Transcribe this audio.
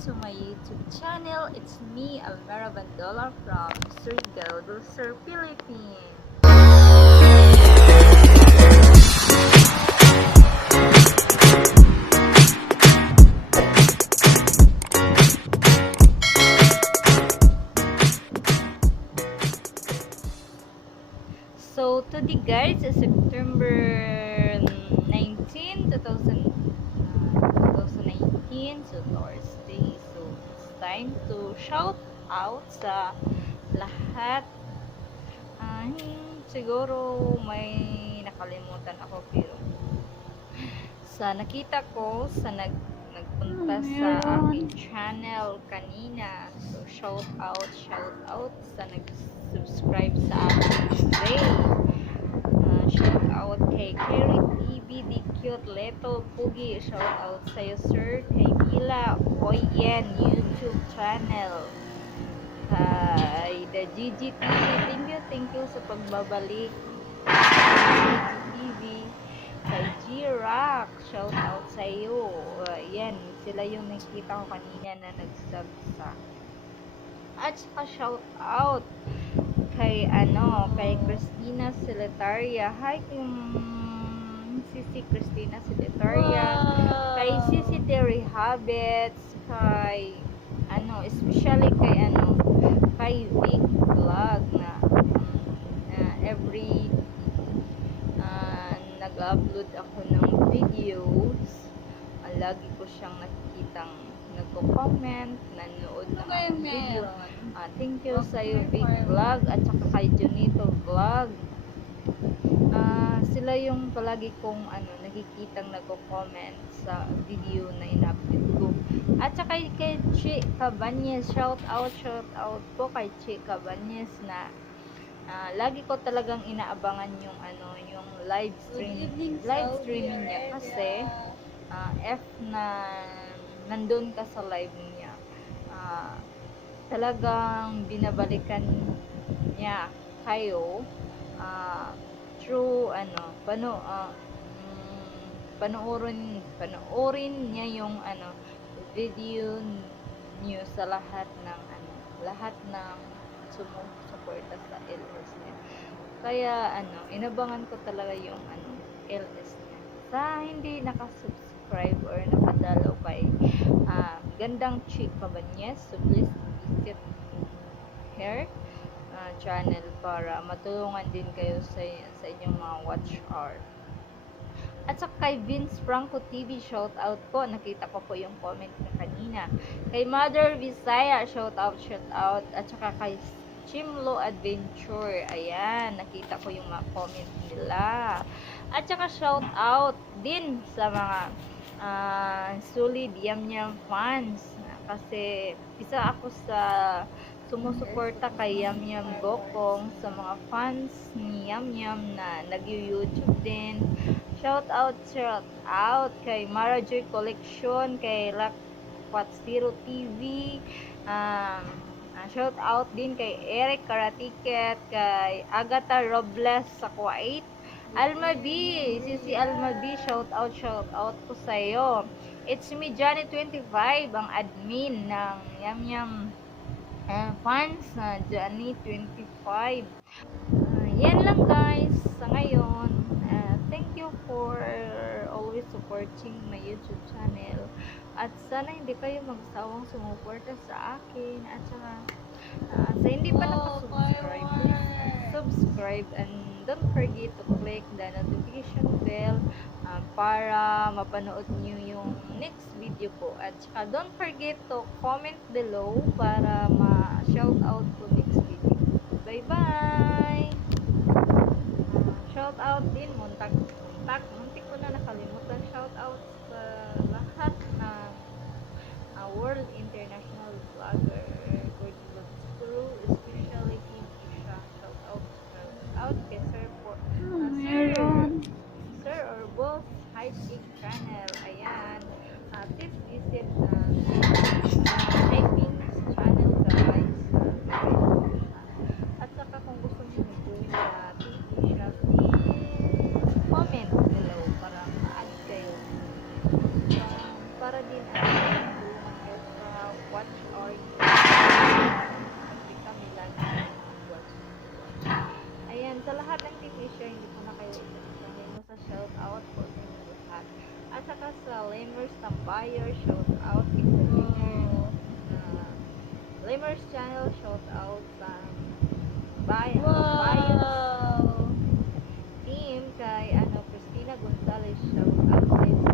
to my YouTube channel. It's me, Almera Bandola from Surigao, Sir, Philippines. So today guys is September 19, 2019, so Thursday. So it's time to shout out sa lahat. Siguro may nakalimutan ako pero sa nakita ko sa nagpunta sa aking channel kanina. So shout out sa nag-subscribe sa aking page. Shout out kay Carrie TV, the cute little Pugi. Shout out sa'yo sir. Kay Mila Oyen YouTube channel. Kay The Gigi TV, thank you sa pagbabalik. TV. Kay G-Rock, shout out sa iyo. Yan, sila yung nakita ko kanina na nagsub sa. At saka shout out kay kay Christina Siletaria. Hi Sisi Christina Siletaria. Wow. Kay Sisi Terry Habits, kay especially kay Big Vlog na every nag-upload ako ng videos, lagi ko siyang nakikitang nagko-comment, nanood ng video. Thank you sa iyo Big Vlog at saka kay Junito Vlog. Sila yung palagi kong nakikitang nagko-comment sa video na in-upload ko. At saka kay Chi Cabanyes, shout out po kay Chi Cabanyes na lagi ko talagang inaabangan yung yung live streaming niya kasi na nandun ka sa live niya, talagang binabalikan niya kayo through panoorin niya yung video niyo sa lahat ng sumusuporta sa LS niya. Kaya inabangan ko talaga yung LS niya. Sa hindi nakasubscribe or nakadalaw kay Gandang Chick Cabanyes, so please visit her channel para matulungan din kayo sa inyong mga watch hour. At saka kay Vince Franco TV, shout out po. Nakita ko po yung comment niya kanina. Kay Mother Visaya, shout out. At saka kay Chimlo Adventure, ayan, nakita ko yung mga comment nila. At saka shout out din sa mga solid Yam Yam fans, kasi isa ako sa sumusuporta kay Yam Yam Gokong, sa mga fans ni Yam Yam na nag-YouTube din. Shout out kay Mara Joy Collection, kay Lac 40 TV, shout out din kay Eric Karatiket, kay Agatha Robles sa Kuwait, Alma B, Sisi Alma B, shout out po sa iyo. It's me Johnny 25, ang admin ng Yam Yam fans na Johnny 25. Yan lang guys sa ngayon. Thank you for always supporting my YouTube channel. At sana hindi kayo magsawang sumuporta sa akin. At saka sa hindi pa nakasubscribe, please subscribe and don't forget to click the notification bell para mapanood nyo yung next video ko. At saka don't forget to comment below para ma-shout out ko next video. Bye bye! Shout out din muntik ko na nakalimutan. Shout out sa lahat ng world international vlogger, especially Team Isha. Shout out kay Sir or Boss High Peak channel. Ayan, please visit Typing's channel guys. At saka kung gusto niyo mag-join sa Team Isha, please comment below para ma-add kayo, para din tulungan kayo sa watch our kasi kami lagi watch. Ayan, sa lahat ng Team Asia, hindi ko na kayo isa-isahin. Basta shout out po sa inyo lahat. At saka sa Lemers Tambayer, shout out kay Selena. Lemers Channel, shout out sa Bias Wow! team kay Christina Gonzalez, shout out din